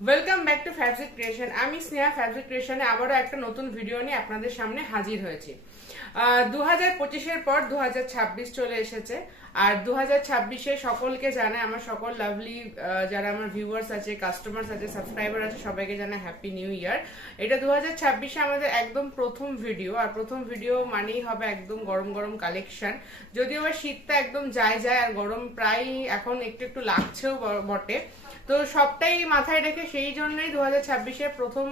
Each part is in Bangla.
Welcome back to fabric creation. আমি স্নেহা ফ্যাব্রিক ক্রিয়েশনে আবারও একটা নতুন ভিডিও নিয়ে আপনাদের সামনে হাজির হয়েছি। 2025-এর পর 2026 চলে এসেছে, আর 2026-এ সকলকে জানাই, আমার সকল লাভলি যারা আমার ভিউয়ার্স আছে, কাস্টমার্স আছে, সাবস্ক্রাইবার আছে, সবাইকে জানাই হ্যাপি নিউ ইয়ার। এটা 2026-এ আমাদের একদম প্রথম ভিডিও, আর প্রথম ভিডিও মানেই হবে একদম গরম গরম কালেকশন। যদিও বা শীতটা একদম যায় যায়, আর গরম প্রায় এখন একটু একটু লাগছেও বটে, তো সবটাই মাথায় রেখে সেই জন্যই 2026-এ প্রথম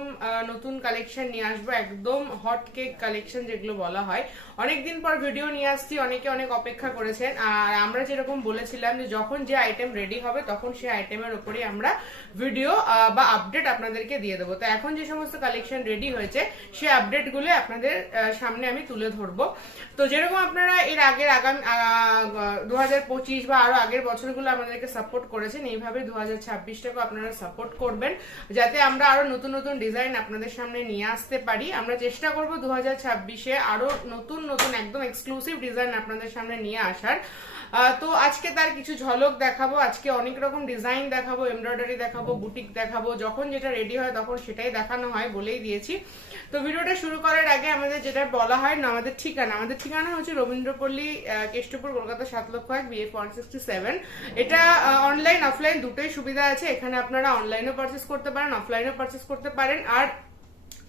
নতুন কালেকশন নিয়ে আসবো, একদম হট কেক কালেকশন যেগুলো বলা হয়। অনেকদিন পর ভিডিও নিয়ে আসছি, অনেকে অনেক অপেক্ষা করেছেন, আর আমরা যেরকম বলেছিলাম যে যখন যে আইটেম রেডি হবে তখন সেই আইটেমের উপরেই আমরা ভিডিও বা আপডেট আপনাদেরকে দিয়ে দেবো। তো এখন যে সমস্ত কালেকশন রেডি হয়েছে সেই আপডেটগুলো আপনাদের সামনে আমি তুলে ধরবো। তো যেরকম আপনারা এর আগের আগামী 2025 বা আরো আগের বছরগুলো আমাদেরকে সাপোর্ট করেছেন, এইভাবে 2026টাকে আপনারা সাপোর্ট করবেন, যাতে আমরা আরো নতুন নতুন ডিজাইন আপনাদের সামনে নিয়ে আসতে পারি। আমরা চেষ্টা করব 2026-এ আরো নতুন নতুন একদম এক্সক্লুসিভ ডিজাইন আপনাদের সামনে নিয়ে আসার। তো আজকে তার কিছু ঝলক দেখাবো, আজকে অনেক রকম ডিজাইন দেখাবো, এমব্রয়ডারি দেখাবো, বুটিক দেখাবো, যখন যেটা রেডি হয় তখন সেটাই দেখানো হয়, বলেই দিয়েছি। তো ভিডিওটা শুরু করার আগে আমাদের যেটা বলা হয় না, আমাদের ঠিকানা হচ্ছে রবীন্দ্রপল্লী, কেষ্টপুর, কলকাতা 7,01,000, BF 167। এটা অনলাইন অফলাইন দুটোই সুবিধা আছে, এখানে আপনারা অনলাইনও পারচেস করতে পারেন, অফলাইনও পারচেস করতে পারেন। আর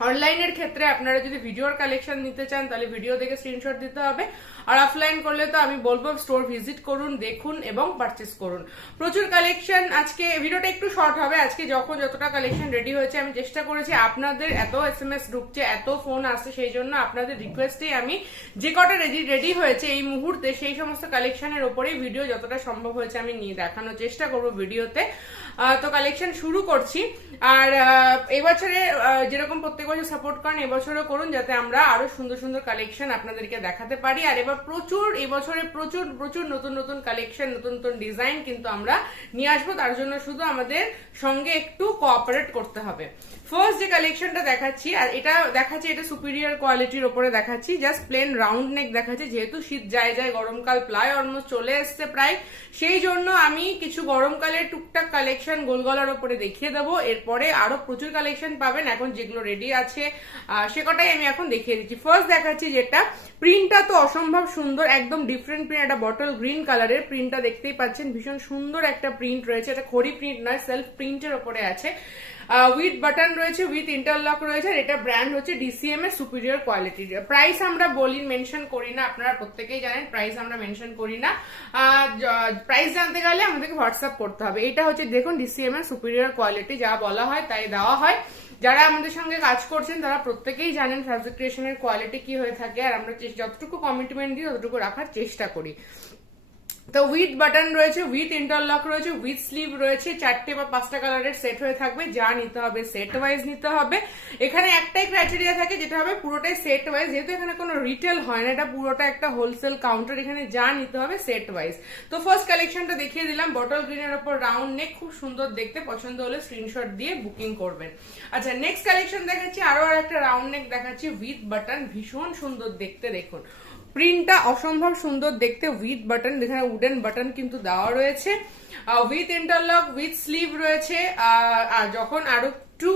অনলাইনের ক্ষেত্রে আপনারা যদি ভিডিওর কালেকশন নিতে চান তাহলে ভিডিও দেখে স্ক্রিনশট দিতে হবে, আর অফলাইন করলে তো আমি বলবো স্টোর ভিজিট করুন, দেখুন এবং পারচেস করুন। প্রচুর কালেকশন, আজকে ভিডিওটা একটু শর্ট হবে। আজকে যতটা কালেকশন রেডি হয়েছে আমি চেষ্টা করেছি, আপনাদের এত SMS ঢুকছে, এত ফোন আসছে, সেই জন্য আপনাদের রিকোয়েস্টেই আমি যে কটা রেডি হয়েছে এই মুহূর্তে সেই সমস্ত কালেকশনের ওপরেই ভিডিও যতটা সম্ভব হয়েছে আমি নিয়ে দেখানোর চেষ্টা করবো ভিডিওতে। তো কালেকশন শুরু করছি। আর এবছরে যেরকম প্রত্যেক বছর সাপোর্ট করেন এবছরও করুন, যাতে আমরা আরো সুন্দর সুন্দর কালেকশন আপনাদেরকে দেখাতে পারি। আর এবার এবছরে প্রচুর প্রচুর নতুন নতুন কালেকশন, নতুন নতুন ডিজাইন কিন্তু আমরা নিয়ে আসবো, তার জন্য শুধু আমাদের সঙ্গে একটু কোঅপারেট করতে হবে। ফার্স্ট যে কালেকশনটা দেখাচ্ছি, আর এটা দেখাচ্ছি, এটা সুপিরিয়র কোয়ালিটির ওপরে দেখাচ্ছি, জাস্ট প্লেন রাউন্ড নেক দেখাচ্ছি। যেহেতু শীত যায় যায়, গরমকাল প্রায় অলমোস্ট চলে এসছে প্রায়, সেই জন্য আমি কিছু গরমকালের টুকটাক কালেকশন গোল গলার ওপরে দেখিয়ে দেবো। এরপরে আরো প্রচুর কালেকশন পাবেন, এখন যেগুলো রেডি আছে সে কটাই আমি এখন দেখিয়ে দিচ্ছি। ফার্স্ট দেখাচ্ছি যেটা, প্রিন্টটা তো অসম্ভব সুন্দর, একদম ডিফারেন্ট প্রিন্ট, একটা বটল গ্রিন কালারের প্রিন্টটা দেখতেই পাচ্ছেন, ভীষণ সুন্দর একটা প্রিন্ট রয়েছে। এটা খড়ি প্রিন্ট নয়, সেলফ প্রিন্টের ওপরে আছে, উইথ বাটন রয়েছে, উইথ ইন্টারলক রয়েছে। আর এটা ব্র্যান্ড হচ্ছে DCM এর সুপিরিয়র কোয়ালিটির। প্রাইস আমরা মেনশন করি না, আপনারা প্রত্যেকেই জানেন প্রাইস আমরা মেনশন করি না। প্রাইস জানতে গেলে আমাদেরকে হোয়াটসঅ্যাপ করতে হবে। এটা হচ্ছে দেখুন DCM এর সুপিরিয়র কোয়ালিটি, যা বলা হয় তাই দেওয়া হয়। যারা আমাদের সঙ্গে কাজ করছেন তারা প্রত্যেকেই জানেন ফ্যাব্রিক ক্রিয়েশনের কোয়ালিটি কি হয়ে থাকে, আর আমরা যতটুকু কমিটমেন্ট দিই ততটুকু রাখার চেষ্টা করি। তো উইথ বাটন রয়েছে, উইথ ইন্টারলক রয়েছে, উইথ স্লিভ রয়েছে, 4টে বা 5টা কালারের সেট হয়ে থাকবে। যা নিতে হবে সেট ওয়াইজ নিতে হবে। এখানে একটাই ক্রাইটেরিয়া থাকে, যেটা হবে পুরোটাই সেট ওয়াইজ, যেহেতু এখানে কোনো রিটেল হয় না, এটা পুরোটা একটা হোলসেল কাউন্টার, এখানে যা নিতে হবে সেট ওয়াইজ। তো ফার্স্ট কালেকশনটা দেখিয়ে দিলাম, বটল গ্রিনের ওপর রাউন্ড নেক, খুব সুন্দর দেখতে, পছন্দ হলে স্ক্রিনশট দিয়ে বুকিং করবেন। আচ্ছা, নেক্সট কালেকশন দেখাচ্ছি, আরো একটা রাউন্ড নেক দেখাচ্ছি উইথ বাটন, ভীষণ সুন্দর দেখতে, দেখুন প্রিন্টটা অসম্ভব সুন্দর দেখতে, উইথ বাটন, এখানে উডেন বাটন কিন্তু দেওয়া রয়েছে, উইথ ইন্টারলক, উইথ স্লিভ রয়েছে। আর যখন আরো একটু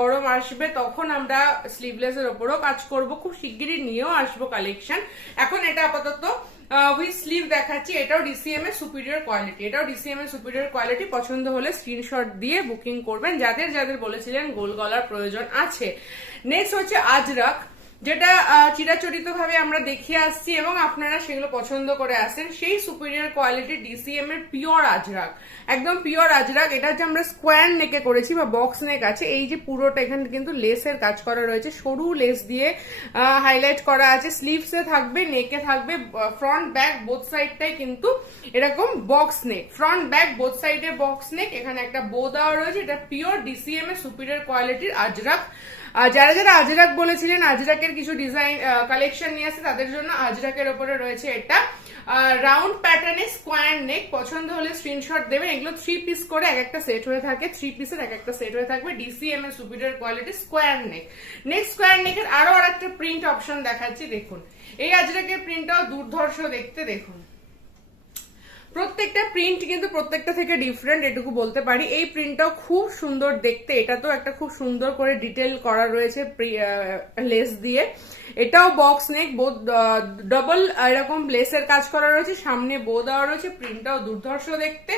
গরম আসবে তখন আমরা স্লিভলেস এর ওপরও কাজ করব, খুব শিগগিরই নিয়েও আসবো কালেকশন। এখন এটা আপাতত উইথ স্লিভ দেখাচ্ছি, এটাও DCM এর সুপিরিয়র কোয়ালিটি, এটাও DCM এর সুপিরিয়র কোয়ালিটি। পছন্দ হলে স্ক্রিনশট দিয়ে বুকিং করবেন, যাদের যাদের বলেছিলেন গোল গলার প্রয়োজন আছে। নেক্সট হচ্ছে আজরাক, যেটা চিরাচরিত ভাবে আমরা দেখিয়ে আসছি এবং আপনারা সেগুলো পছন্দ করে আসেন, সেই সুপিরিয়র কোয়ালিটি DCM এর পিওর আজরাক, একদম পিওর আজরাক। এটা হচ্ছে আমরা স্কোয়ার নেকে করেছি বা বক্স নেক আছে, এই যে পুরোটা এখানে কিন্তু লেসের কাজ করা রয়েছে, সরু লেস দিয়ে হাইলাইট করা আছে, স্লিভসে থাকবে, নেকে থাকবে, ফ্রন্ট ব্যাক বোথ সাইডটাই কিন্তু এরকম বক্স নেক, ফ্রন্ট ব্যাক বোথ সাইডে বক্স নেক, এখানে একটা বো দেওয়া রয়েছে। এটা পিওর DCM এর সুপিরিয়র কোয়ালিটির আজরাক। যারা যারা আজরাক বলেছিলেন, আজরাকের কিছু ডিজাইন কালেকশন নিয়ে আসে, তাদের জন্য আজরাকের ওপরে রয়েছে এটা রাউন্ড প্যাটার্নে স্কোয়ার নেক। পছন্দ হলে স্ক্রিনশট দেবেন। এগুলো 3 পিস করে এক একটা সেট হয়ে থাকে, 3 পিসের এক একটা সেট হয়ে থাকবে, DCM এর সুপিরিয়র কোয়ালিটি স্কোয়ার নেক। নেক্সট স্কোয়ার নেকের আরো একটা প্রিন্ট অপশন দেখাচ্ছি, দেখুন এই আজরাকের প্রিন্টটাও দুর্ধর্ষ দেখতে, দেখুন প্রত্যেকটা প্রিন্ট কিন্তু প্রত্যেকটা থেকে ডিফারেন্ট, এটুকু বলতে পারি। এই প্রিন্টটাও খুব সুন্দর দেখতে, এটা তো একটা খুব সুন্দর করে ডিটেল করা রয়েছে লেস দিয়ে। এটাও বক্স নেক, ডবল এরকম লেসের কাজ করা রয়েছে, সামনে বো দেওয়া রয়েছে, প্রিন্টটাও দুর্ধর্ষ দেখতে।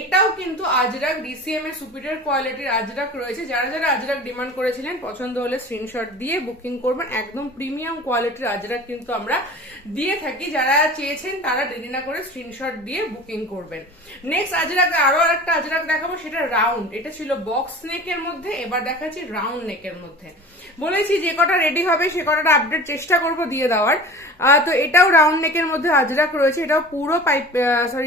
এটাও কিন্তু আজরাক ডিসিএম এর সুপিরিয়র কোয়ালিটির আজরাক রয়েছে। যারা যারা আজরাক ডিমান্ড করেছিলেন, পছন্দ হলে স্ক্রিনশট দিয়ে বুকিং করবেন। একদম প্রিমিয়াম কোয়ালিটির আজরাক কিন্তু আমরা দিয়ে থাকি, যারা চেয়েছেন তারা দেরি না করে স্ক্রিনশট দিয়ে বুকিং করবেন। নেক্সট আজরাক, আরো একটা আজরাক দেখাবো, সেটা রাউন্ড। এটা ছিল বক্স নেকের মধ্যে, এবার দেখাচ্ছি রাউন্ড নেকের মধ্যে। বলেছি যে কটা রেডি হবে সে কটাটা আপডেট চেষ্টা করব দিয়ে দেওয়ার। তো এটাও রাউন্ড নেকের মধ্যে আজরাক রয়েছে, এটাও পুরো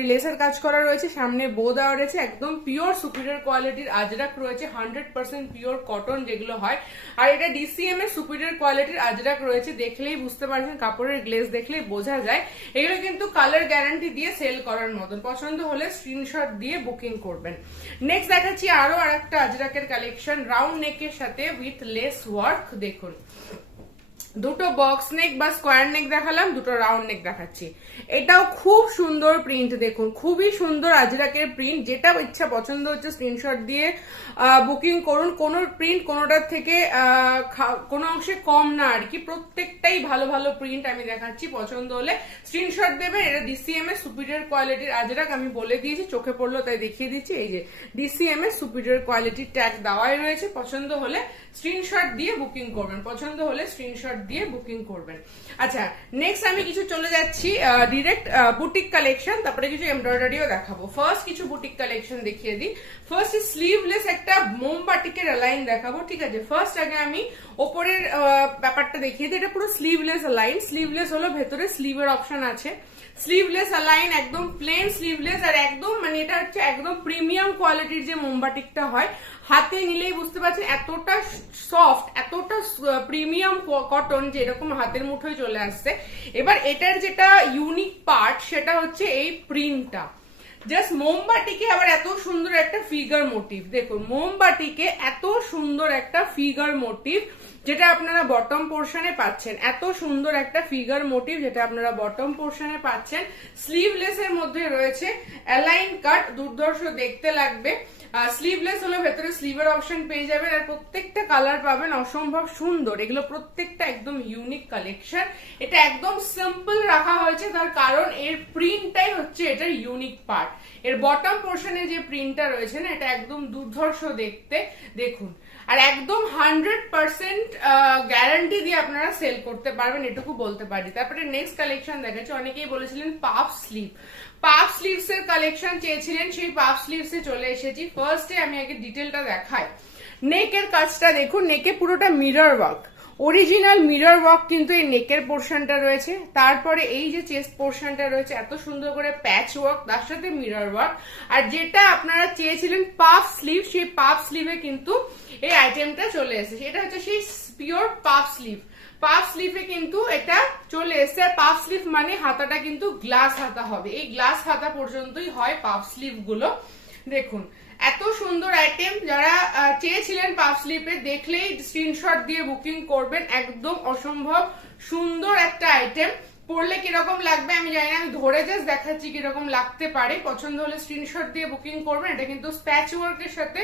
লেসের কাজ করা রয়েছে, সামনে বো দেওয়া রয়েছে, একদম পিওর সুপিরিয়র কোয়ালিটির আজরাক রয়েছে, 100% পিওর কটন যেগুলো হয়। আর এটা ডিসিএম এর সুপিরিয়র কোয়ালিটির আজরাক রয়েছে, দেখলেই বুঝতে পারছেন, কাপড়ের গ্লেজ দেখলেই বোঝা যায়। এগুলো কিন্তু কালার গ্যারান্টি দিয়ে সেল করার মতন। পছন্দ হলে স্ক্রিনশট দিয়ে বুকিং করবেন। নেক্সট দেখাচ্ছি আরো আরেকটা আজরাকের কালেকশন, রাউন্ড নেকের সাথে উইথ লেস ওয়ার্ক। দেখুন, দুটো বক্স নেক বা স্কোয়ার নেক দেখালাম, দুটো রাউন্ড নেক দেখাচ্ছি। এটাও খুব সুন্দর প্রিন্ট, দেখুন খুবই সুন্দর আজরাকের প্রিন্ট। যেটা ইচ্ছা পছন্দ হচ্ছে স্ক্রিনশট দিয়ে বুকিং করুন। কোন প্রিন্ট কোনোটার থেকে কোনো অংশে কম না আর কি, প্রত্যেকটাই ভালো ভালো প্রিন্ট আমি দেখাচ্ছি। পছন্দ হলে স্ক্রিনশট দেবেন। এটা ডিসিএম এর সুপিরিয়র কোয়ালিটির আজরাক, আমি বলে দিয়েছি, চোখে পড়লো তাই দেখিয়ে দিচ্ছি। এই যে ডিসিএম এর সুপিরিয়র কোয়ালিটির ট্যাগ দেওয়াই রয়েছে। পছন্দ হলে স্ক্রিনশট দিয়ে বুকিং করবেন, পছন্দ হলে স্ক্রিনশট দিয়ে বুকিং করবেন। আচ্ছা, নেক্সট আমি কিছু চলে যাচ্ছি ডিরেক্ট বুটিক কালেকশন, তারপরে কিছু এমব্রয়ডারিও দেখাবো। ফার্স্ট কিছু বুটিক কালেকশন দেখিয়ে দিই। ফার্স্ট স্লিভলেস একটা মোমবাটিকের লাইন দেখাবো, ঠিক আছে। ফার্স্ট আগে আমি ওপরের ব্যাপারটা দেখিয়ে দিই। এটা পুরো স্লিভলেস লাইন, স্লিভলেস হলো ভেতরে স্লিভের অপশন আছে। স্লিভলেস লাইন, একদম প্লেন স্লিভলেস, আর একদম মানে এটা হচ্ছে একদম প্রিমিয়াম কোয়ালিটির যে মোমবাটিকটা হয়, হাতে নিলেই বুঝতে পারছেন এতটা সফট, এতটা প্রিমিয়াম কটন যে এরকম হাতের মুঠোয় চলে আসছে। এবার এটার যেটা ইউনিক পার্ট সেটা হচ্ছে এই প্রিন্টটা। জাস্ট মোমবাটিকে আবার এত সুন্দর একটা ফিগার মোটিভ, দেখুন মোমবাটিকে এত সুন্দর একটা ফিগার মোটিভ যেটা আপনারা বটম পোর্শনে পাচ্ছেন। এত সুন্দর একটা ফিগার মোটিভ যেটা আপনারা বটম পোর্শনে পাচ্ছেন। স্লিভলেস এর মধ্যে রয়েছে অ্যালাইন কাট, দুর্ধর্ষ দেখতে লাগবে। স্লিভলেস হলে ভেতরে স্লিভের অপশন পেয়ে যাবেন, আর প্রত্যেকটা কালার পাবেন অসম্ভব সুন্দর। এগুলো প্রত্যেকটা একদম ইউনিক কালেকশন। এটা একদম সিম্পল রাখা হয়েছে, তার কারণ এর প্রিন্টটাই হচ্ছে এটার ইউনিক পার্ট। এর বটম পোর্শনে যে প্রিন্টটা রয়েছে না, এটা একদম দুর্ধর্ষ দেখতে, দেখুন। আর একদম 100% গ্যারান্টি দিয়ে আপনারা সেল করতে পারবেন, এটুকু বলতে পারি। তারপরে নেক্সট কালেকশন দেখাচ্ছি। অনেকেই বলেছিলেন পাফ স্লিভ, পাফ স্লিভস এর কালেকশন চেয়েছিলেন, সেই পাফ স্লিভস এ চলে এসেছি। ফার্স্টে আমি আগে ডিটেলটা দেখাই। নেকের কাজটা দেখুন, নেকে পুরোটা mirror work, original mirror work কিন্তু এই নেকের পোর্শনটা রয়েছে। তারপরে এই যে চেস্ট পোর্শনটা রয়েছে এত সুন্দর করে প্যাচ ওয়ার্ক, তার সাথে মিরর ওয়ার্ক। আর যেটা আপনারা চেয়েছিলেন পাফ স্লিভ, সেই পাফ স্লিভে কিন্তু এই আইটেমটা চলে এসেছে। এটা হচ্ছে সেই পিওর পাফ স্লিভ। পাফ স্লিভে কিন্তু এটা চলে এসছে। আর পাফ স্লিভ মানে হাতাটা কিন্তু গ্লাস হাতা হবে, এই গ্লাস হাতা পর্যন্তই হয় পাফ স্লিভ গুলো। দেখুন এত সুন্দর আইটেম, যারা চেয়েছিলেন পাফ স্লিভে, দেখলেই স্ক্রিনশট দিয়ে বুকিং করবেন। একদম অসম্ভব সুন্দর একটা আইটেম। পরলে কিরকম লাগবে আমি জানি না, আমি ধরে জাস্ট দেখাচ্ছি কিরকম লাগতে পারে। পছন্দ হলে স্ক্রিনশট দিয়ে বুকিং করবেন। এটা কিন্তু স্প্যাচ ওয়ার্কের সাথে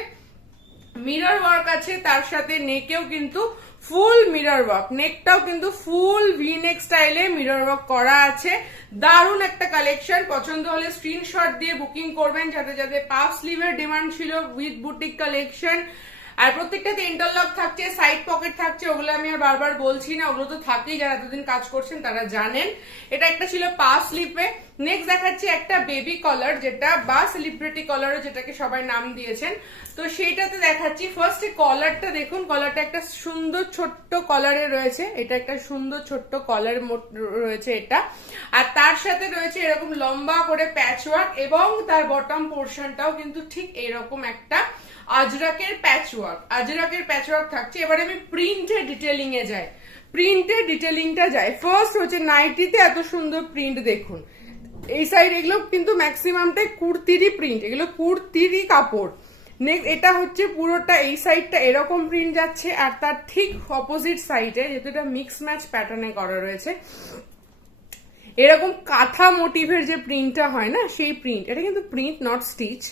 মিরর ওয়ার্ক আছে, তার সাথে নেকেও কিন্তু ফুল মিরর ওয়ার্ক, নেকটাও কিন্তু ফুল ভি নেক স্টাইলে মিরর ওয়ার্ক করা আছে। দারুণ একটা কালেকশন। পছন্দ হলে স্ক্রিনশট দিয়ে বুকিং করবেন। যাতে যাতে পাফ স্লিভের ডিমান্ড ছিল উইথ বুটিক কালেকশন, আর প্রত্যেকটাতে ইন্টারলক থাকছে, সাইড পকেট থাকছে, ওগুলো আমি আর বারবার বলছি না, ওগুলো তো থাকেই, যারা এতদিন কাজ করছেন তারা জানেন। এটা একটা ছিল পাফ স্লিভে। নেক্সট দেখাচ্ছি একটা বেবি কলার, যেটা বা সেলিব্রিটি কলারও যেটাকে সবাই নাম দিয়েছেন, তো সেইটাতে দেখাচ্ছি। ফার্স্টে কলারটা দেখুন, কলারটা একটা সুন্দর ছোট্ট কলারে রয়েছে, এটা একটা সুন্দর ছোট্ট কলার রয়েছে এটা। আর তার সাথে রয়েছে এরকম লম্বা করে প্যাচ ওয়ার্ক, এবং তার বটম পোর্শনটাও কিন্তু ঠিক এরকম একটা আজরাকের প্যাচ ওয়ার্ক, আজরাকের প্যাচ ওয়ার্ক থাকছে। এবার আমি প্রিন্টের ডিটেলিং এ যাই, প্রিন্টের ডিটেলিংটা যাই। ফার্স্ট হচ্ছে নাইটিতে এত সুন্দর প্রিন্ট দেখুন। এই সাইড এগুলো কিন্তু ম্যাক্সিমামটাই কুর্তিরই প্রিন্ট, এগুলো কুর্তিরই কাপড়। নেক্সট এটা হচ্ছে পুরোটা এই সাইডটা এরকম প্রিন্ট যাচ্ছে, আর তার ঠিক অপোজিট সাইডে যেহেতু এটা মিক্স ম্যাচ প্যাটার্নে করা রয়েছে, এরকম কাঁথা মোটিভের যে প্রিন্টটা হয় না সেই প্রিন্ট, এটা কিন্তু প্রিন্ট নট স্টিচ,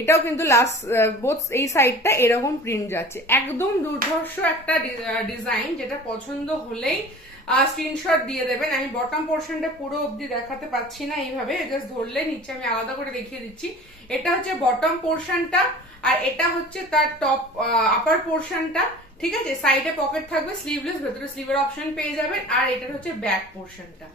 এটাও কিন্তু লাস্ট বোথ এই সাইডটা এরকম প্রিন্ট যাচ্ছে, একদম দুর্ধর্ষ একটা ডিজাইন, যেটা পছন্দ হলেই স্ক্রিনশট দিয়ে দেবেন। আমি বটম পোর্শনটা পুরো অবধি দেখাতে পাচ্ছি না এইভাবে, জাস্ট ধরলে নিচে আমি আলাদা করে দেখিয়ে দিচ্ছি। এটা হচ্ছে বটম পোর্শনটা, আর এটা হচ্ছে তার টপ আপার পোর্শনটা, ঠিক আছে। সাইডে পকেট থাকবে, স্লিভলেস, ভেতরে স্লিভের অপশন পেয়ে যাবেন। আর এটা হচ্ছে ব্যাক পোর্শনটা,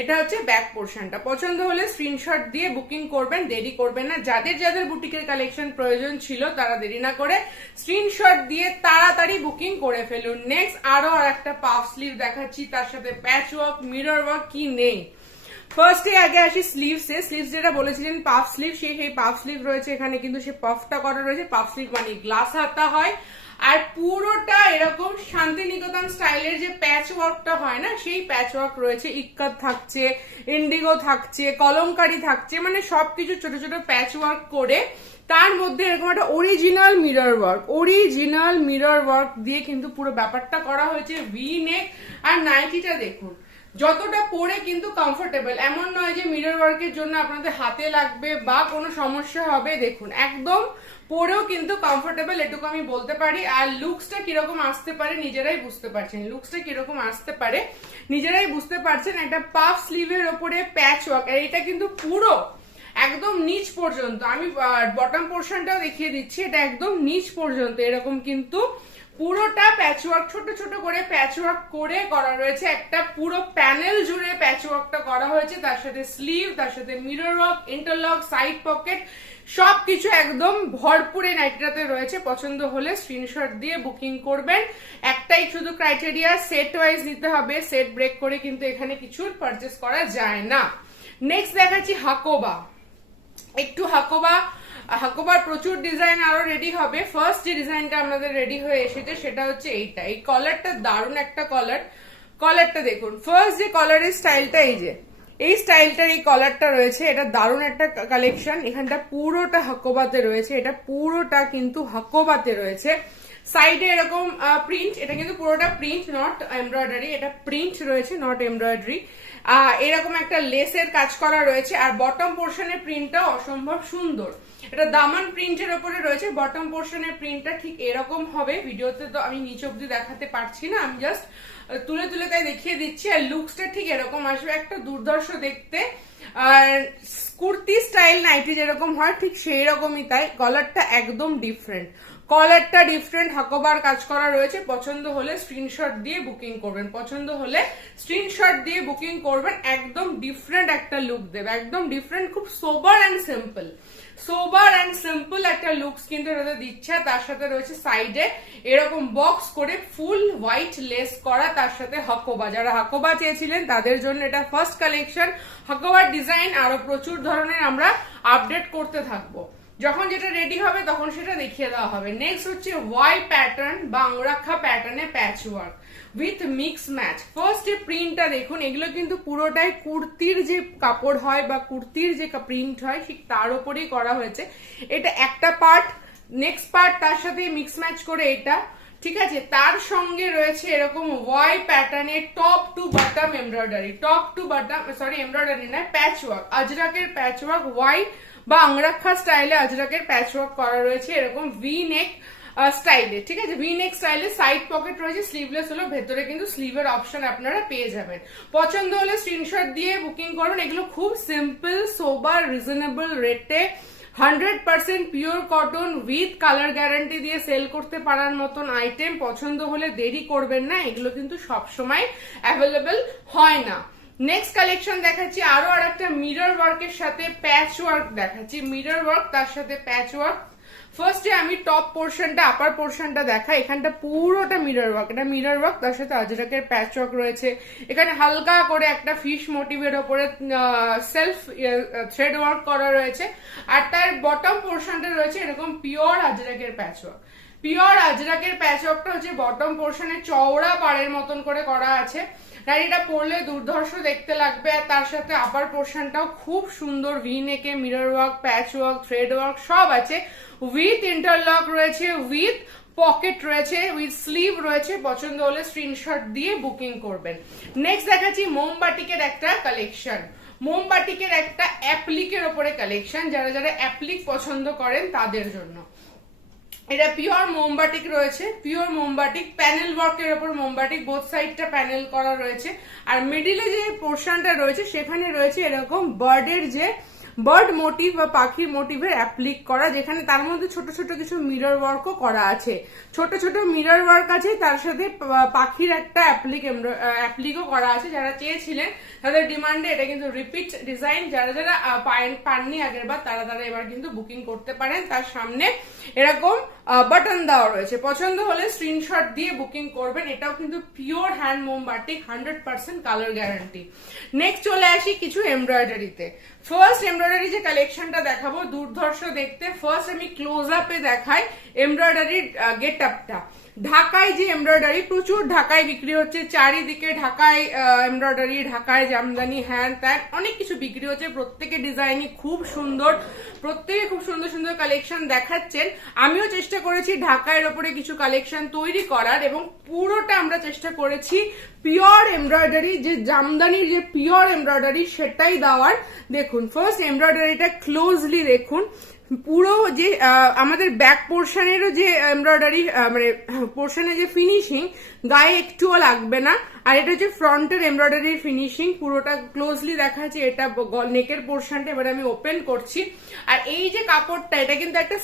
এটা হচ্ছে ব্যাক পোর্শনটা। পছন্দ হলে স্ক্রিনশট দিয়ে বুকিং করবেন, দেরি করবেন না। যাদের যাদের বুটিকের কালেকশন প্রয়োজন ছিল তারা দেরি না করে স্ক্রিনশট দিয়ে তাড়াতাড়ি বুকিং করে ফেলুন। নেক্সট আরো আর একটা পাফ স্লিভ দেখাচ্ছি, তার সাথে প্যাচ ওয়ার্ক, মিরর ওয়ার্ক, কি নেই। ফার্স্টে আগে আসি স্লিভসে। স্লিভস যেটা বলেছিলেন পাফ স্লিভ, সেই পাফ স্লিভ রয়েছে এখানে, কিন্তু সে পাফটা করা রয়েছে। পাফ স্লিভ মানে গ্লাস হাতা হয়, আর পুরোটা এরকম শান্তিনিকেতন স্টাইলের যে প্যাচ ওয়ার্কটা হয় না, সেই প্যাচ ওয়ার্ক রয়েছে। ইক্কাত থাকছে, ইন্ডিগো থাকছে, কলমকারি থাকছে, মানে সবকিছু ছোট ছোট প্যাচ ওয়ার্ক করে তার মধ্যে এরকম একটা অরিজিনাল মিরর ওয়ার্ক দিয়ে কিন্তু পুরো ব্যাপারটা করা হয়েছে। ভি নেক, আর নাইটিটা দেখুন যতটা পরে কিন্তু কমফোর্টেবল, এমন নয় যে মিরর ওয়ার্কের জন্য আপনাদের হাতে লাগবে বা কোনো সমস্যা হবে। দেখুন একদম পরেও কিন্তু কমফোর্টেবল, এটুকু আমি বলতে পারি। আর লুকসটা কিরকম আসতে পারে নিজেরাই বুঝতে পারছেন, একটা পাফ স্লিভের ওপরে প্যাচ ওয়ার্ক, আর এটা কিন্তু পুরো একদম নিচ পর্যন্ত, আমি বটম পোর্শনটাও দেখিয়ে দিচ্ছি, এটা একদম নিচ পর্যন্ত এরকম কিন্তু পুরোটা প্যাচওয়ার্ক, ছোট ছোট করে প্যাচওয়ার্ক করে করা রয়েছে। একটা পুরো প্যানেল জুড়ে প্যাচওয়ার্কটা করা হয়েছে, তার সাথে স্লিভ, তার সাথে mirror work, interlock, side pocket, সবকিছু একদম ভরপুরে নাইটিটাতে রয়েছে। পছন্দ হলে স্ক্রিনশট দিয়ে বুকিং করবেন। একটাই শুধু ক্রাইটেরিয়া, সেট ওয়াইজ নিতে হবে, সেট ব্রেক করে কিন্তু এখানে কিছু পারচেস করা যায় না। নেক্সট দেখাচ্ছি হাকোবা। একটু হাকোবার প্রচুর ডিজাইন আরো রেডি হবে। ফার্স্ট যে ডিজাইনটা আমাদের রেডি হয়ে এসেছে সেটা হচ্ছে এইটা। এই কলারটা দারুণ একটা কলারটা দেখুন। ফার্স্ট যে কলারের স্টাইলটা, এই স্টাইলটার এই কলারটা রয়েছে, এটা দারুণ একটা কালেকশন। এখানটা পুরোটা হাকোবাতে রয়েছে, এটা পুরোটা কিন্তু হাকোবাতে রয়েছে। সাইডে এরকম প্রিন্ট, এটা কিন্তু পুরোটা প্রিন্ট নট এমব্রয়ডারি, এটা প্রিন্ট রয়েছে নট এমব্রয়ডারি। এরকম একটা লেসের কাজ করা রয়েছে, আর বটম পোর্শনের প্রিন্টটা অসম্ভব সুন্দর। এটা দামান প্রিন্টের উপরে রয়েছে। বটম পোর্শনের প্রিন্টটা ঠিক এরকম হবে। ভিডিওতে তো আমি নিচ অব্দি দেখাতে পারছি না, আমি জাস্ট তুলে তুলে তাই দেখিয়ে দিচ্ছি। আর লুকসটা ঠিক এরকম আসবে, একটা দুর্ধর্ষ দেখতে। আর কুর্তি স্টাইল নাইটি যেরকম হয় ঠিক সেই রকমই তাই। কলারটা একদম ডিফারেন্ট, হাকোবার কাজ করা রয়েছে। পছন্দ হলে স্ক্রিনশট দিয়ে বুকিং করবেন। একদম ডিফারেন্ট একটা লুক দেবে, একদম ডিফারেন্ট, খুব সোবার অ্যান্ড সিম্পল একটা লুকস কিন্তু এটাতে দিচ্ছে। তার সাথে রয়েছে সাইডে এরকম বক্স করে ফুল হোয়াইট লেস করা, তার সাথে হাকোবা। যারা হাকোবা চেয়েছিলেন তাদের জন্য এটা ফার্স্ট কালেকশন। হাকোবার ডিজাইন আরো প্রচুর ধরনের আমরা আপডেট করতে থাকবো, যখন যেটা রেডি হবে তখন সেটা দেখিয়ে দেওয়া হবে। নেক্সট হচ্ছে ওয়াই প্যাটার্ন বা আংরাখা প্যাটার্নে প্যাচ work with mix match. First যে প্রিন্টটা দেখুন, এগুলো কিন্তু পুরোটাই কুর্তির যে কাপড় হয় বা কুর্তির যে প্রিন্ট হয় ঠিক তার উপরেই করা হয়েছে। এটা একটা পার্ট, নেক্সট পার্ট তার সাথে মিক্স ম্যাচ করে এটা, ঠিক আছে। তার সঙ্গে রয়েছে এরকম ওয়াই প্যাটার্নের top to bottom embroidery, embroidery নয়, প্যাচ ওয়ার্ক, আজরাকের প্যাচ ওয়ার্ক, ওয়াই বা আংরাখা স্টাইলে আজরাকের প্যাচ ওয়ার্ক করা রয়েছে এরকম ভি নেক স্টাইলে, ঠিক আছে। ভি নেক স্টাইলে সাইড পকেট রয়েছে, স্লিভলেস হলো, ভেতরে কিন্তু স্লিভের অপশন আপনারা পেয়ে যাবেন। পছন্দ হলে স্ক্রিনশট দিয়ে বুকিং করুন। এগুলো খুব সিম্পল, সোবার, রিজনেবল রেটে 100% pure cotton with colour guarantee দিয়ে সেল করতে পারার মতন আইটেম। পছন্দ হলে দেরি করবেন না, এগুলো কিন্তু সবসময় অ্যাভেলেবেল হয় না। নেক্সট কালেকশন দেখাচ্ছি আরো আর একটা মিরর ওয়ার্কের সাথে প্যাচ ওয়ার্ক দেখাচ্ছি। মিরর ওয়ার্ক তার সাথে প্যাচ ওয়ার্ক। ফার্স্টে আমি টপ পোর্শনটা, আপার পোর্শনটা দেখাই। এখানটা পুরোটা মিরর ওয়ার্ক, এটা মিরর ওয়ার্ক, তার সাথে আজরাকের প্যাচ ওয়ার্ক রয়েছে। এখানে হালকা করে একটা ফিশ মোটিভের ওপরে সেলফ থ্রেড ওয়ার্ক করা রয়েছে। আর তার বটম পোর্শনটা রয়েছে এরকম পিওর আজরাকের প্যাচ ওয়ার্ক। পিওর আজরাকের প্যাচ ওয়ার্কটা হচ্ছে বটম পোর্শনে চওড়া পাড়ের মতন করে করা আছে। শাড়িটা পরলে দুর্ধর্ষ দেখতে লাগবে। আর তার সাথে আপার পোর্শনটাও খুব সুন্দর, ভি নেকে মিরর ওয়ার্ক, প্যাচ ওয়ার্ক, থ্রেড ওয়ার্ক সব আছে। উইথ ইন্টারলক রয়েছে, উইথ পকেট রয়েছে, উইথ স্লিভ রয়েছে, পছন্দ হলে স্ক্রিনশট দিয়ে বুকিং করবেন। নেক্সট দেখাচ্ছি মোমবাটিকের একটা কালেকশন, মোমবাটিকের একটা অ্যাপ্লিকের ওপরে কালেকশন, যারা যারা অ্যাপ্লিক পছন্দ করেন তাদের জন্য। এটা পিওর মোমবাটিক রয়েছে, পিওর মোমবাটিক, প্যানেল ওয়ার্কের ওপর মোমবাটিক, বোথ সাইডটা প্যানেল করা রয়েছে, আর মিডিলে যে পোর্শনটা রয়েছে সেখানে রয়েছে এরকম বার্ড মোটিভ বা পাখির মোটিভের অ্যাপ্লিক করা, যেখানে তার মধ্যে ছোট ছোট কিছু মিরর ওয়ার্কও করা আছে, ছোট ছোট মিরর ওয়ার্ক আছে, তার সাথে পাখির একটা অ্যাপ্লিকও করা আছে। যারা চেয়েছিলেন তাদের ডিমান্ডে এটা কিন্তু রিপিট ডিজাইন, যারা যারা পাননি আগের বার তারা এবার কিন্তু বুকিং করতে পারেন। তার সামনে এরকম বাটন দেওয়া রয়েছে, পছন্দ হলে স্ক্রিনশট দিয়ে বুকিং করবেন। এটাও কিন্তু পিওর হ্যান্ড মোমবাটিক, 100% কালার গ্যারান্টি। নেক্সট চলে আসি কিছু এমব্রয়ডারিতে। ফার্স্ট এমব্রয়ডারি যে কালেকশনটা দেখাবো দুর্ধর্ষ দেখতে। ফার্স্ট আমি ক্লোজ আপে দেখাই এমব্রয়ডারির গেট আপটা। ঢাকায় যে এমব্রয়ডারি, প্রচুর ঢাকায় বিক্রি হচ্ছে, চারিদিকে ঢাকায় এমব্রয়ডারি, ঢাকায় জামদানি, হ্যান ত্যান অনেক কিছু বিক্রি হচ্ছে, প্রত্যেকে ডিজাইনই খুব সুন্দর, প্রত্যেকে খুব সুন্দর সুন্দর কালেকশন দেখাচ্ছেন। আমিও চেষ্টা করেছি ঢাকায়ের ওপরে কিছু কালেকশন তৈরি করার, এবং পুরোটা আমরা চেষ্টা করেছি পিওর এমব্রয়ডারি, যে জামদানির যে পিওর এমব্রয়ডারি সেটাই দেওয়ার। দেখুন ফার্স্ট এমব্রয়ডারিটা ক্লোজলি দেখুন, পুরো যে আমাদের ব্যাক পোর্শনেরও যে এমব্রয়ডারি মানে পোর্শনে যে ফিনিশিং, গায়ে একটুও লাগবে না। আর এটা হচ্ছে ফ্রন্টের এমব্রয়ডারির ফিনিশিং, পুরোটা ক্লোজলি দেখা যাচ্ছে। এটা নেকের পোর্শনটা এবার আমি ওপেন করছি। আর এই যে কাপড়টা, এটা কিন্তু একটা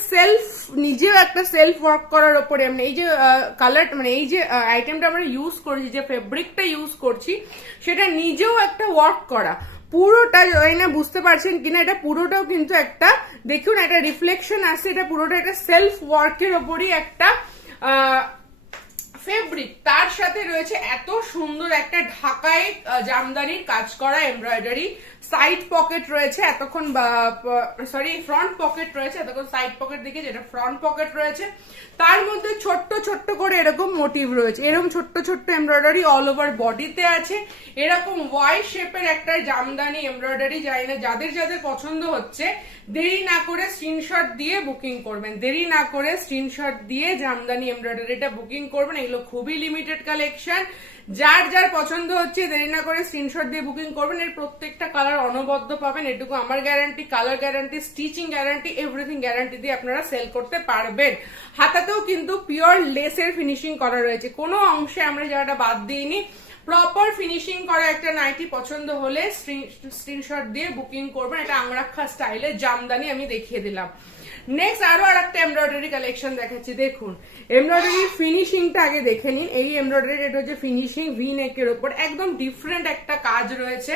নিজেও একটা সেলফ ওয়ার্ক করার ওপরে, মানে এই যে কালার, মানে এই যে আইটেমটা আমরা ইউজ করছি, যে ফেব্রিকটা ইউজ করছি সেটা নিজেও একটা ওয়ার্ক করা। পুরোটা জানি না বুঝতে পারছেন কিনা, এটা পুরোটাও কিন্তু একটা, দেখুন একটা রিফ্লেকশন আসছে, এটা পুরোটা একটা সেলফ ওয়ার্কের ওপরই একটা ফেব্রিক। তার সাথে রয়েছে এত সুন্দর একটা ঢাকায় জামদানির কাজ করা এমব্রয়ডারি, সাইড পকেট রয়েছে এতক্ষণ, ফ্রন্ট পকেট রয়েছে এতক্ষণ, সাইড পকেট দিকে যেটা ফ্রন্ট পকেট রয়েছে, তার মধ্যে ছোট্ট ছোট্ট করে এরকম মোটিভ রয়েছে, এরকম ছোট্ট ছোট্ট এমব্রয়ডারি অল ওভার বডিতে আছে। এরকম ওয়াই শেপের একটা জামদানি এমব্রয়ডারি, জানি না যাদের যাদের পছন্দ হচ্ছে, দেরি না করে স্ক্রিনশট দিয়ে বুকিং করবেন, দেরি না করে স্ক্রিনশট দিয়ে জামদানি এমব্রয়ডারিটা বুকিং করবেন। এগুলো খুবই লিমিটেড কালেকশন, যার যার পছন্দ হচ্ছে দেরি না করে স্ক্রিনশট দিয়ে বুকিং করবেন। এর প্রত্যেকটা কালার অনবদ্য পাবেন, এটুকু আমার guarantee, colour guarantee, stitching guarantee, everything guarantee দিয়ে আপনারা সেল করতে পারবেন। হাতাতেও কিন্তু পিওর লেসের ফিনিশিং করা রয়েছে, কোনো অংশে আমরা যারা বাদ দিইনি, প্রপার ফিনিশিং করা একটা নাইটি পছন্দ হলে স্ক্রিনশট দিয়ে বুকিং করবেন। এটা আংরাক্ষা স্টাইলে জামদানি আমি দেখিয়ে দিলাম। নেক্সট আরো আর একটা এমব্রয়ডারি কালেকশন দেখাচ্ছি। দেখুন এমব্রয়ডারি ফিনিশিংটা আগে দেখে নিন। এই এমব্রয়ডারি, এটা হচ্ছে ফিনিশিং ভি নেকের উপর, একদম ডিফারেন্ট একটা কাজ রয়েছে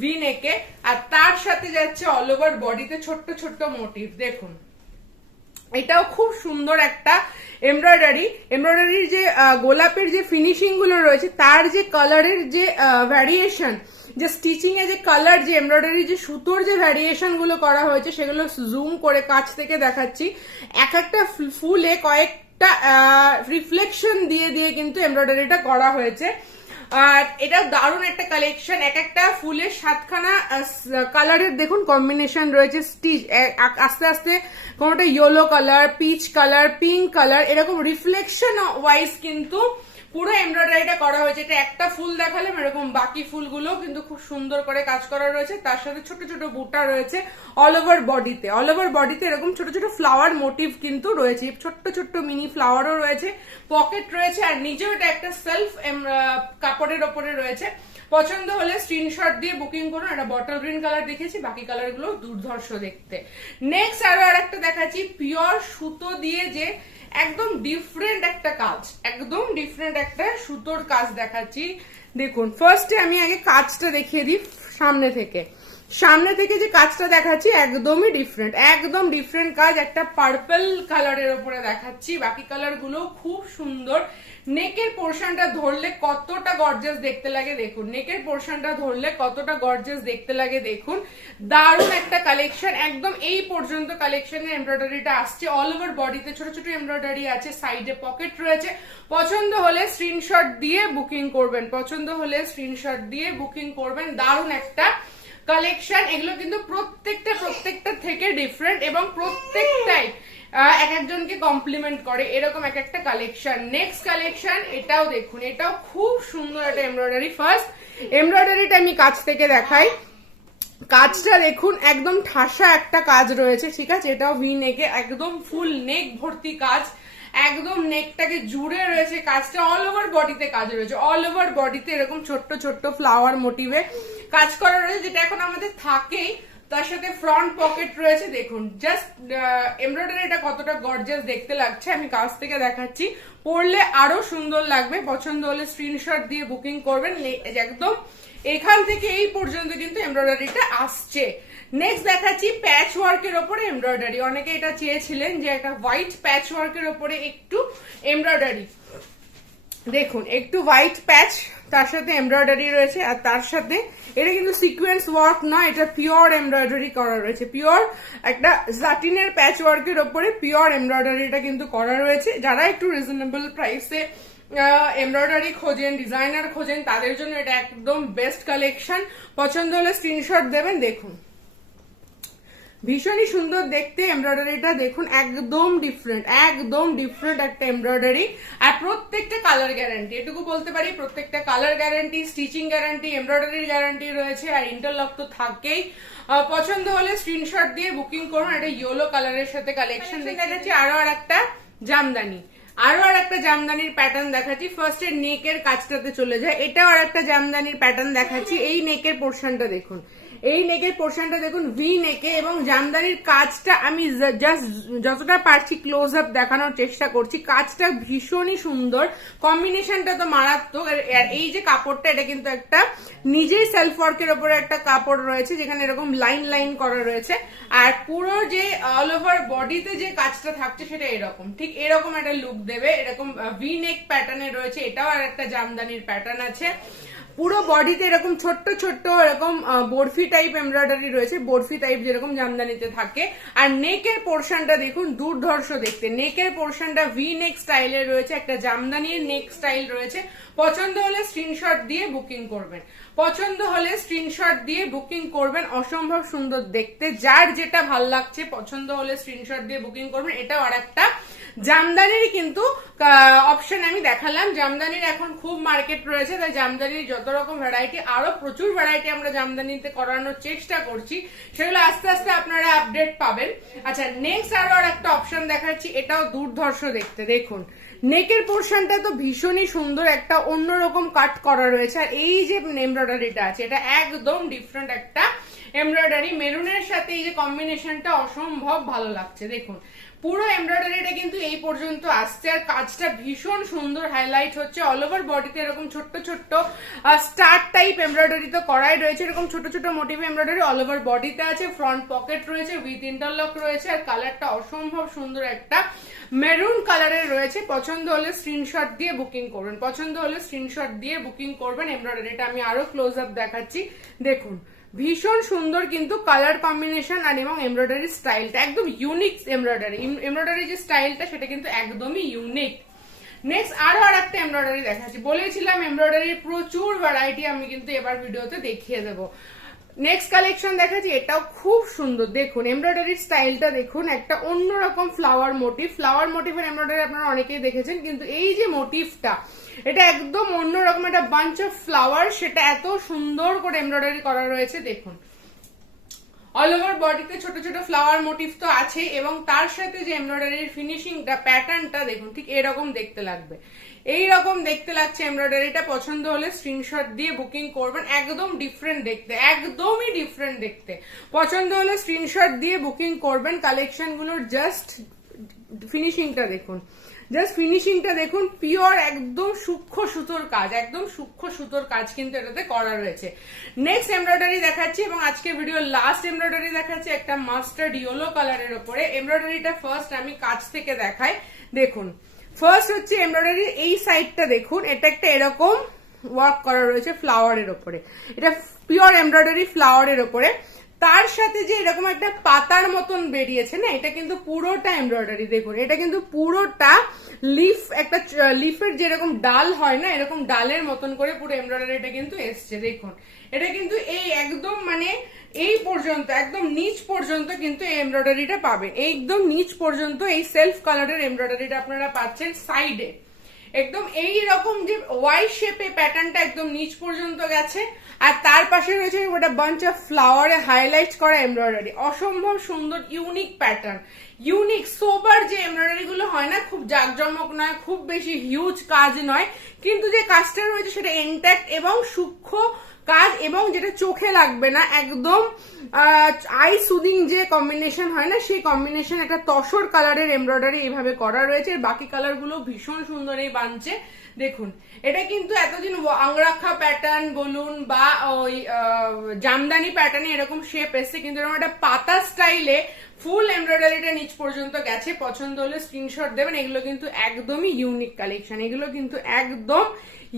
ভি নেকে, আর তার সাথে যাচ্ছে অল ওভার বডিতে ছোট্ট ছোট্ট মোটিভ। দেখুন এটাও খুব সুন্দর একটা এমব্রয়ডারির যে গোলাপের যে ফিনিশিং গুলো রয়েছে, তার যে কালারের যে ভ্যারিয়েশন, যে স্টিচিং এ যে কালার, যে এমব্রয়ডারি যে সুতোর যে ভ্যারিয়েশন গুলো করা হয়েছে, সেগুলো জুম করে কাছ থেকে দেখাচ্ছি। এক একটা ফুলে কয়েকটা রিফ্লেকশন দিয়ে দিয়ে কিন্তু এমব্রয়ডারিটা করা হয়েছে। আর এটা দারুণ একটা কালেকশন, এক একটা ফুলের 7খানা কালারের দেখুন কম্বিনেশন রয়েছে, স্টিচ আস্তে আস্তে কোনোটা yellow colour, peach colour, pink colour, এরকম রিফ্লেকশন ওয়াইজ কিন্তু পুরো এমব্রয়ডারিটা করা হয়েছে। এটা একটা ফুল দেখালাম, এরকম বাকি ফুলগুলো কিন্তু খুব সুন্দর করে কাজ করা রয়েছে। তার সাথে ছোট ছোট বুটা রয়েছে অল ওভার বডিতে এরকম ছোট ছোট ফ্লাওয়ার মোটিভ কিন্তু রয়েছে, ছোট্ট ছোট্ট মিনি ফ্লাওয়ারও রয়েছে, পকেট রয়েছে, আর নিজেও এটা একটা সেলফ কাপড়ের ওপরে রয়েছে। পছন্দ হলে স্ক্রিনশট দিয়ে বুকিং করুন। এটা বটল গ্রিন কালার দেখেছি, বাকি কালার গুলো দুর্ধর্ষ দেখতে। নেক্সট আরো আর একটা দেখাচ্ছি, পিওর সুতো দিয়ে যে একদম ডিফারেন্ট একটা কাজ, একদম ডিফারেন্ট একটা সুতোর কাজ দেখাচ্ছি। দেখুন ফার্স্টে আমি আগে কাজটা দেখিয়ে দিই সামনে থেকে যে কাজটা দেখাচ্ছি একদমই ডিফারেন্ট, একদম ডিফারেন্ট কাজ, একটা পার্পল কালারের উপরে দেখাচ্ছি, বাকি কালার গুলো খুব সুন্দর। নেকের পোর্শনটা ধরলে কতটা গর্জিয়াস দেখতে লাগে দেখুন, নেকের পোর্শনটা ধরলে কতটা গর্জিয়াস দেখতে লাগে দেখুন। দারুণ একটা কালেকশন, একদম এই পর্যন্ত কালেকশনের এমব্রয়ডারিটা আসছে, অল ওভার বডিতে ছোট ছোট এমব্রয়ডারি আছে, সাইডে পকেট রয়েছে। পছন্দ হলে স্ক্রিনশট দিয়ে বুকিং করবেন, দারুণ একটা কালেকশন। এগুলো কিন্তু প্রত্যেকটা থেকে ডিফারেন্ট, এবং প্রত্যেকটাই এক একজনকে কমপ্লিমেন্ট করে, এরকম এক একটা কালেকশন। নেক্সট কালেকশন, এটাও দেখুন, এটাও খুব সুন্দর একটা এমব্রয়ডারি। ফার্স্ট এমব্রয়ডারিটা আমি কাছ থেকে দেখাই। কাজটা দেখুন, একদম ঠাসা একটা কাজ রয়েছে, ঠিক আছে। এটাও ভি নেকে, একদম ফুল নেক ভর্তি কাজ, একদম নেকটাকে জুড়ে রয়েছে কাজটা। অল ওভার বডিতে কাজ রয়েছে, অল ওভার বডিতে এরকম ছোট্ট ছোট্ট ফ্লাওয়ার মোটিভে কাজ করা রয়েছে, যেটা এখন আমাদের থাকেই। তার সাথে ফ্রন্ট পকেট রয়েছে। দেখুন জাস্ট এমব্রয়ডারিটা কতটা গর্জিয়াস দেখতে লাগছে, আমি কাছ থেকে দেখাচ্ছি। পরলে আরো সুন্দর লাগবে। পছন্দ হলে স্ক্রিনশট দিয়ে বুকিং করবেন। একদম এখান থেকে এই পর্যন্ত কিন্তু এমব্রয়ডারিটা আসছে। নেক্সট দেখাচ্ছি প্যাচ ওয়ার্কের ওপরে এমব্রয়ডারি। অনেকে এটা চেয়েছিলেন যে একটা হোয়াইট প্যাচ ওয়ার্কের ওপরে একটু এমব্রয়ডারি। দেখুন একটু হোয়াইট প্যাচ, তার সাথে এমব্রয়ডারি রয়েছে। আর তার সাথে এটা কিন্তু সিকোয়েন্স ওয়ার্ক নয়, এটা পিওর এমব্রয়ডারি করা রয়েছে। পিওর একটা সাটিনের প্যাচ ওয়ার্কের ওপরে পিওর এমব্রয়ডারিটা কিন্তু করা রয়েছে। যারা একটু রিজনেবল প্রাইসে এমব্রয়ডারি খোঁজেন, ডিজাইনার খোঁজেন, তাদের জন্য এটা একদম বেস্ট কালেকশন। পছন্দ হলে স্ক্রিনশট দেবেন। দেখুন ভীষণই সুন্দর দেখতে এমব্রয়ডারিটা, দেখুন একদম ডিফারেন্ট, একদম ডিফারেন্ট একটা এমব্রয়ডারি। আর প্রত্যেকটা কালার গ্যারান্টি, এটুকু বলতে পারি, প্রত্যেকটা কালার গ্যারান্টি, স্টিচিং গ্যারান্টি, এমব্রয়ডারির গ্যারান্টি রয়েছে। আর ইন্টারলক তো থাকেই। পছন্দ হলে স্ক্রিনশট দিয়ে বুকিং করুন। এটা ইয়েলো কালারের সাথে কালেকশন দেখা যাচ্ছে। আরো আর একটা জামদানি, আরো আর একটা জামদানির প্যাটার্ন দেখাচ্ছি। ফার্স্ট এর নেকের কাজটাতে চলে যায়। এটাও আর একটা জামদানির প্যাটার্ন দেখাচ্ছি। এই নেকের পোর্শনটা দেখুন, এই নেকের পোর্শনটা দেখুন ভি নেকে, এবং জামদানির কাজটা আমি জাস্ট যতটা পারছি ক্লোজ আপ দেখানোর চেষ্টা করছি। কাজটা ভীষণই সুন্দর, কম্বিনেশনটা তো মারাত্মক। আর এই যে কাপড়টা, এটা কিন্তু একটা নিজেই সেলফ ওয়ার্কের ওপরে একটা কাপড় রয়েছে, যেখানে এরকম লাইন লাইন করা রয়েছে। আর পুরো যে অল ওভার বডিতে যে কাজটা থাকছে সেটা এরকম, ঠিক এরকম একটা লুক দেবে। এরকম ভি নেক প্যাটার্নে রয়েছে। এটাও আর একটা জামদানির প্যাটার্ন আছে। পুরো বডিতে এরকম ছোট্ট ছোট্ট এরকম বরফি টাইপ এমব্রয়ডারি রয়েছে, বরফি টাইপ যেরকম জামদানিতে থাকে। আর নেকের পোর্শনটা দেখুন দুর্ধর্ষ দেখতে। নেকের পোর্শনটা ভি নেক স্টাইলের রয়েছে, একটা জামদানির নেক স্টাইল রয়েছে। পছন্দ হলে স্ক্রিনশট দিয়ে বুকিং করবেন, পছন্দ হলে স্ক্রিনশট দিয়ে বুকিং করবেন। অসম্ভব সুন্দর দেখতে, যার যেটা ভাল লাগছে পছন্দ হলে স্ক্রিনশট দিয়ে বুকিং করবেন। এটাও আর একটা জামদানির কিন্তু অপশন আমি দেখালাম। জামদানির এখন খুব মার্কেট রয়েছে, তাই জামদানির যত রকম ভ্যারাইটি, আরো প্রচুর ভ্যারাইটি আমরা জামদানিতে করানোর চেষ্টা করছি, সেগুলো আস্তে আস্তে আপনারা আপডেট পাবেন। আচ্ছা নেক্সট আরো আর একটা অপশন দেখাচ্ছি। এটাও দুর্ধর্ষ দেখতে। দেখুন নেকের পোর্শনটা তো ভীষণই সুন্দর, একটা অন্যরকম কাট করা রয়েছে। আর এই যে এমব্রয়ডারিটা আছে, এটা একদম ডিফারেন্ট একটা এমব্রয়ডারি। মেরুনের সাথে এই যে কম্বিনেশনটা অসম্ভব ভালো লাগছে। দেখুন পুরো এমব্রয়ডারিটা কিন্তু এই পর্যন্ত আসছে। আর কাজটা ভীষণ সুন্দর হাইলাইট হচ্ছে। অল ওভার বডিতে এরকম ছোট্ট ছোট্ট স্টার টাইপ এমব্রয়ডারি তো করাই রয়েছে। এরকম ছোট ছোট মোটিভ এমব্রয়ডারি অল ওভার বডিতে আছে। ফ্রন্ট পকেট রয়েছে, উইথ ইন্টারলক রয়েছে। আর কালারটা অসম্ভব সুন্দর একটা মেরুন কালারের রয়েছে। পছন্দ হলে স্ক্রিনশট দিয়ে বুকিং করবেন, পছন্দ হলে স্ক্রিনশট দিয়ে বুকিং করবেন। এমব্রয়ডারিটা আমি আরো ক্লোজ আপ দেখাচ্ছি। দেখুন ভীষণ সুন্দর কিন্তু কালার কম্বিনেশন আর এবং এমব্রয়ডারি স্টাইলটা একদম ইউনিক। এমব্রয়ডারি যে স্টাইলটা সেটা কিন্তু একদমই ইউনিক। নেক্সট আরো আর একটা এমব্রয়ডারি দেখাচ্ছি। বলেছিলাম এমব্রয়ডারির প্রচুর ভ্যারাইটি আমি কিন্তু এবার ভিডিওতে দেখিয়ে দেবো। নেক্সট কালেকশন দেখাচ্ছি। এটাও খুব সুন্দর। দেখুন এমব্রয়ডারির স্টাইলটা দেখুন, একটা অন্যরকম ফ্লাওয়ার মোটিভ। ফ্লাওয়ার মোটিভের এমব্রয়ডারি আপনারা অনেকেই দেখেছেন, কিন্তু এই যে মোটিভটা, এটা একদম অন্যরকম একটা বাঞ্চ অফ ফ্লাওয়ার, সেটা এত সুন্দর করে এমব্রয়ডারি করা রয়েছে। দেখুন অল ওভার বডিতে ছোট ছোট ফ্লাওয়ার মোটিভ তো আছে, এবং তার সাথে যে এমব্রয়ডারির ফিনিশিংটা, প্যাটার্নটা দেখুন ঠিক এরকম দেখতে লাগবে। এইরকম দেখতে লাগছে এমব্রয়ডারিটা। পছন্দ হলে স্ক্রিনশট দিয়ে বুকিং করবেন। একদম ডিফারেন্ট দেখতে, একদমই ডিফারেন্ট দেখতে। পছন্দ হলে স্ক্রিনশট দিয়ে বুকিং করবেন। কালেকশন গুলোর জাস্ট ফিনিশিংটা দেখুন, জাস্ট ফিনিশিংটা দেখুন। পিওর একদম সূক্ষ্ম সুতোর কাজ, একদম সূক্ষ্ম সুতোর কাজ কিন্তু এটাতে করা রয়েছে। নেক্সট এমব্রয়ডারি দেখাচ্ছি, এবং আজকে ভিডিও লাস্ট এমব্রয়ডারি দেখাচ্ছি একটা মাস্টার্ড ইয়েলো কালারের উপরে। এমব্রয়ডারিটা ফার্স্ট আমি কাছ থেকে দেখাই। দেখুন ফার্স্ট হচ্ছে এমব্রয়ডারির এই সাইডটা দেখুন, এটা একটা এরকম ওয়ার্ক করা রয়েছে ফ্লাওয়ারের ওপরে। এটা পিওর এমব্রয়ডারি ফ্লাওয়ারের ওপরে। তার সাথে যে এরকম একটা পাতার মতন বেরিয়েছে না, এটা কিন্তু পুরোটা এমব্রয়ডারি। দেখুন এটা কিন্তু পুরোটা লিফ, একটা লিফের যেরকম ডাল হয় না, এরকম ডালের মতন করে পুরো এমব্রয়ডারিটা কিন্তু এসছে। দেখুন এটা কিন্তু এই একদম মানে এই পর্যন্ত, একদম নিচ পর্যন্ত কিন্তু এই এমব্রয়ডারিটা পাবেন, একদম নিচ পর্যন্ত এই সেলফ কালারের এমব্রয়ডারিটা আপনারা পাচ্ছেন। সাইডে একদম এই রকম যে ওয়াই শেপে প্যাটার্নটা একদম নিচ পর্যন্ত গেছে, আর তার পাশে রয়েছে ওটা বাঞ্চ অফ ফ্লাওয়ারে হাইলাইট করা এমব্রয়ডারি। অসম্ভব সুন্দর ইউনিক প্যাটার্ন, ইউনিক সোবার যে এমব্রয়ডারি গুলো হয় না, খুব জাঁকজমক নয়, খুব বেশি হিউজ কাজ নয়, কিন্তু যে কাজটা রয়েছে সেটা ইনট্যাক্ট এবং সূক্ষ্ম কাজ, এবং যেটা চোখে লাগবে না, একদম আই সুদিং যে কম্বিনেশন হয় না, সেই কম্বিনেশন একটা তসর কালারের এমব্রয়ডারি এইভাবে করা রয়েছে। বাকি কালার গুলো ভীষণ সুন্দর এই বাঞ্চে। দেখুন এটা কিন্তু এতদিন আংরাখা প্যাটার্ন বলুন বা ওই জামদানি প্যাটার্নে এরকম শেপ এসছে, কিন্তু এরকম একটা পাতা স্টাইলে ফুল এমব্রয়ডারিটা নিচ পর্যন্ত গেছে। পছন্দ হলে স্ক্রিনশট দেবেন। এগুলো কিন্তু একদমই ইউনিক কালেকশন, এগুলো কিন্তু একদম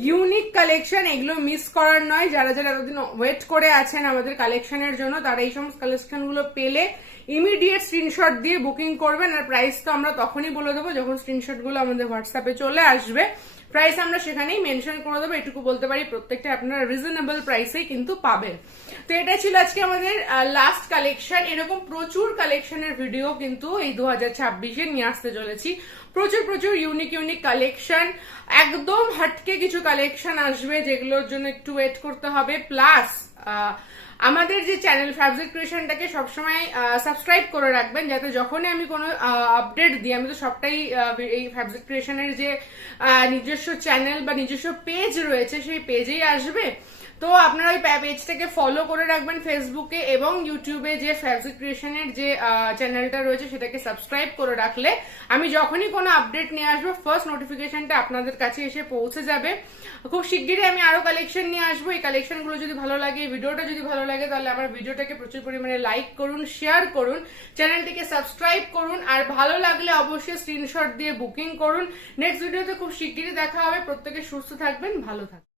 ইউনিক কালেকশন, এগুলো মিস করার নয়। যারা যারা এতদিন ওয়েট করে আছেন আমাদের কালেকশনের জন্য, তারা এই সমস্ত কালেকশন গুলো পেলে ইমিডিয়েট স্ক্রিনশট দিয়ে বুকিং করবেন। আর প্রাইস তো আমরা তখনই বলে দেবো যখন স্ক্রিনশট গুলো আমাদের হোয়াটসঅ্যাপে চলে আসবে। প্রাইস আমরা সেখানেই মেনশন করে দেবো। এটুকু বলতে পারি প্রত্যেকটা আপনারা রিজনেবল প্রাইসেই কিন্তু পাবেন। তো এটা ছিল আজকে আমাদের লাস্ট কালেকশন। এরকম প্রচুর কালেকশনের ভিডিও কিন্তু এই 2026-এ নিয়ে আসতে চলেছি। প্রচুর প্রচুর ইউনিক ইউনিক কালেকশন, একদম হটকে কিছু কালেকশন আসবে যেগুলোর জন্য একটু ওয়েট করতে হবে। প্লাস আমাদের যে চ্যানেল ফ্যাবজিক ক্রিয়েশনটাকে সবসময় সাবস্ক্রাইব করে রাখবেন, যাতে যখনই আমি কোনো আপডেট দিই, আমি তো সবটাই এই ফ্যাবজিক ক্রিয়েশনের যে নিজস্ব চ্যানেল বা নিজস্ব পেজ রয়েছে সেই পেজেই আসবে। তো আপনারা ওই পেজটাকে ফলো করে রাখবেন ফেসবুকে এবং ইউটিউবে, যে ফ্যাবজিক ক্রিয়েশনের যে চ্যানেলটা রয়েছে সেটাকে সাবস্ক্রাইব করে রাখলে আমি যখনই কোনো আপডেট নিয়ে আসবো ফার্স্ট নোটিফিকেশনটা আপনাদের কাছে এসে পৌঁছে যাবে। খুব শিগগিরই আমি আরো কালেকশন নিয়ে আসবো। এই কালেকশনগুলো যদি ভালো লাগে, ভিডিওটা যদি ভালো লাগে, তাহলে আমার ভিডিওটাকে প্রচুর পরিমাণে লাইক করুন, শেয়ার করুন, চ্যানেলটিকে সাবস্ক্রাইব করুন, আর ভালো লাগলে অবশ্যই স্ক্রিনশট দিয়ে বুকিং করুন। নেক্সট ভিডিওতে খুব শিগগিরই দেখা হবে। প্রত্যেকে সুস্থ থাকবেন, ভালো থাকবেন।